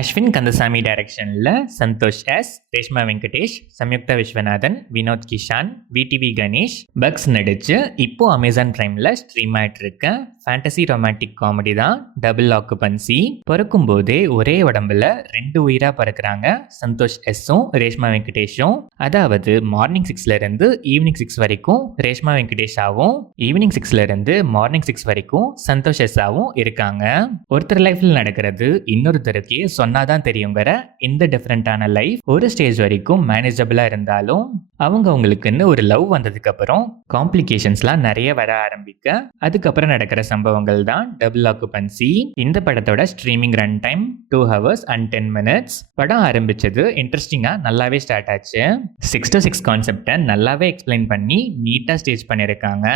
அஸ்வின் கந்தசாமி டைரக்ஷனில் Santhosh S, Reshma Venkatesh, Samyuktha Viswanathan, Vinoth Kishan, VTV Ganesh, Bucks நடிச்சு இப்போ அமேசான் பிரைமில் ஸ்ட்ரீம் ஆகிட்டு இருக்க ஃபேண்டசி ரொமான்டிக் காமெடி தான் டபுள் ஆக்குபன்சி. பிறக்கும் போதே ஒரே உடம்புல 2 உயிராக பிறக்கிறாங்க சந்தோஷ் எஸ்ஸும் ரேஷ்மா வெங்கடேஷும். அதாவது மார்னிங் 6ல இருந்து ஈவினிங் 6 வரைக்கும் ரேஷ்மா வெங்கடேஷாவும், ஈவினிங் 6ல இருந்து மார்னிங் 6 வரைக்கும் சந்தோஷ் எஸ்ஸாவும் இருக்காங்க. ஒருத்தர் லைஃப்ல நடக்கிறது இன்னொருத்தருக்கு சொன்னாதான் தெரியுங்கிற இந்த டிஃப்ரெண்டான லைஃப் ஒரு ஸ்டேஜ் வரைக்கும் மேனேஜபிளா இருந்தாலும் அவங்களுக்குன்னு ஒரு லவ் வந்ததுக்கு அப்புறம் காம்ப்ளிகேஷன்ஸ்லாம் நிறைய வர ஆரம்பிக்க அதுக்கப்புறம் நடக்கிற சம்பவங்கள் தான் டபுள் ஆக்குபன்சி. இந்த படத்தோட streaming run time 2 hours and 10 minutes. படம் ஆரம்பிச்சது இன்ட்ரெஸ்டிங்கா நல்லாவே ஸ்டார்ட் ஆச்சு. 6 to 6 கான்செப்டை நல்லாவே எக்ஸ்பிளைன் பண்ணி நீட்டா ஸ்டேஜ் பண்ணிருக்காங்க.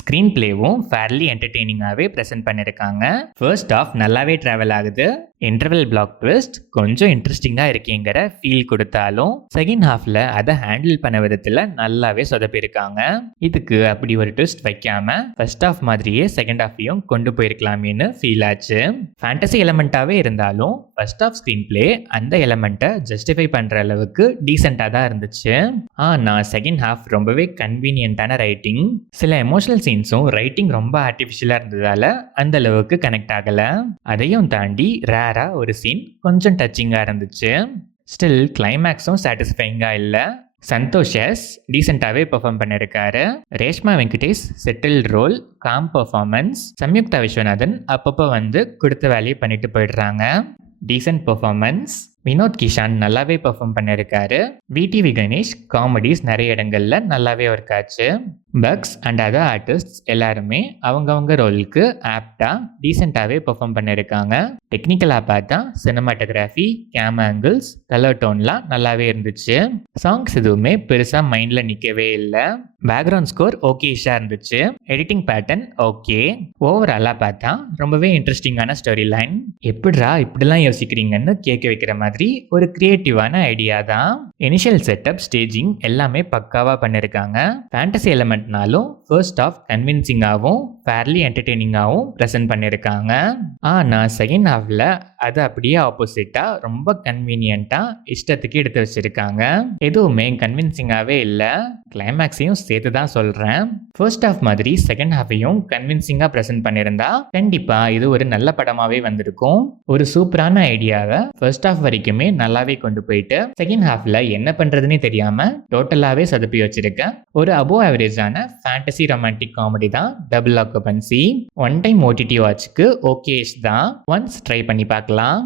ஸ்கிரீன் பிளேவும் ஃபேர்லி என்டர்டெய்னிங்காவே பிரசன்ட் பண்ணிருக்காங்க. ஃபர்ஸ்ட் ஆஃப் நல்லாவே டிராவல் ஆகுது. இன்டர்வல் பிளாக் ட்விஸ்ட் கொஞ்சம் இன்ட்ரெஸ்டிங்கா இருக்கேங்கிற ஃபீல் கொடுத்தாலும் செகண்ட் ஹாஃப்ல அதை ஹேண்டில் பண்ண விதத்துல நல்லாவே சொதப்பிருக்காங்க. இதுக்கு அப்படி ஒரு ட்விஸ்ட் வைக்காம ஃபர்ஸ்ட் ஹாஃப் மாதிரியே செகண்ட் ஹாஃபையும் கொண்டு போயிருக்கலாமேன்னு ஃபீல் ஆச்சு. ஃபேண்டசி எலமெண்டாவே இருந்தாலும் ஃபர்ஸ்ட் ஆஃப் ஸ்கிரீன் பிளே அந்த எலமெண்ட்டை ஜஸ்டிஃபை பண்ற அளவுக்கு டீசெண்டா தான் இருந்துச்சு. ஆனா செகண்ட் ஹாஃப் ரொம்பவே கன்வீனியன்டான ரைட்டிங், சில எமோஷனல் சீன்ஸும் ரைட்டிங் ரொம்ப ஆர்டிஃபிஷியலா இருந்ததால அந்த அளவுக்கு கனெக்ட் ஆகல. அதையும் தாண்டி ரேரா ஒரு சீன் கொஞ்சம் டச்சிங்கா இருந்துச்சு. ஸ்டில் கிளைமேக்ஸும் சாட்டிஸ்ஃபைங்கா இல்ல. சந்தோஷ் எஸ் டீசெண்டாவே பெர்ஃபார்ம் பண்ணிருக்காரு. Reshma Venkatesh settle role, calm performance. Samyuktha Viswanathan அப்பப்போ வந்து கொடுத்த வேலையை பண்ணிட்டு போயிடுறாங்க. Decent performance. வினோத் கிஷான் நல்லாவே பெர்ஃபார்ம் பண்ணியிருக்காரு. விடிவி கணேஷ் காமெடிஸ் நிறைய இடங்கள்ல நல்லாவே ஒர்க் ஆச்சு. பக்ஸ் அண்ட் அதர் ஆர்டிஸ்ட் எல்லாருமே அவங்கவுங்க ரோலுக்கு ஆப்டா டீசெண்டாவே பெர்ஃபார்ம் பண்ணியிருக்காங்க. டெக்னிக்கலாக பார்த்தா சினிமாட்டோகிராஃபி, கேம் ஆங்கிள்ஸ், கலர் டோன்லாம் நல்லாவே இருந்துச்சு. சாங்ஸ் எதுவுமே பெருசா மைண்ட்ல நிற்கவே இல்லை. பேக்ரவுண்ட் ஸ்கோர் ஓகேஷா இருந்துச்சு. Editing pattern okay. ஓவராலாக பார்த்தா ரொம்பவே இன்ட்ரெஸ்டிங்கான ஸ்டோரி லைன். எப்படிரா இப்படிலாம் யோசிக்கிறீங்கன்னு கேட்க வைக்கிற மாதிரி ஒரு கிரியேட்டிவான ஐடியா தான். இனிஷியல் செட்டப், ஸ்டேஜிங் எல்லாமே பக்காவா பண்ணிருக்காங்க. ஃபேண்டசி எலிமெண்ட்னாலும் ஃபர்ஸ்ட் ஆஃப் கன்வின்சிங்காகவும் ஃபேர்லி என்டர்டெய்னிங்காகவும் ப்ரெசென்ட் பண்ணியிருக்காங்க. ஆனால் செகண்ட் ஹாஃப்ல அது அப்படியே ஆப்போசிட்டா ரொம்ப கன்வீனியன்ட்டா இஷ்டத்துக்கு எடுத்து வச்சிருக்காங்க. எதுவுமே கன்வின்சிங்காகவே இல்லை. கிளைமேக்ஸையும் சேர்த்து தான் சொல்கிறேன். ஃபர்ஸ்ட் ஹாஃப் மாதிரி செகண்ட் ஹாஃபையும் கன்வின்சிங்காக ப்ரெசென்ட் பண்ணியிருந்தா கண்டிப்பாக இது ஒரு நல்ல படமாகவே வந்திருக்கும். ஒரு சூப்பரான ஐடியாவை ஃபர்ஸ்ட் ஹாஃப் வரைக்குமே நல்லாவே கொண்டு போயிட்டு செகண்ட் ஹாஃப்ல என்ன பண்றதுன்னே தெரியாம டோட்டலாவே சொதப்பி வச்சிருக்க ஒரு அபோவ் ஆவரேஜான ஃபேண்டசி ரொமான்டிக் காமெடி தான் double occupancy. One time OTT வாட்ச்க்கு ஓகேஷ் தான். ஒன்ஸ் ட்ரை பண்ணி பார்க்கலாம்.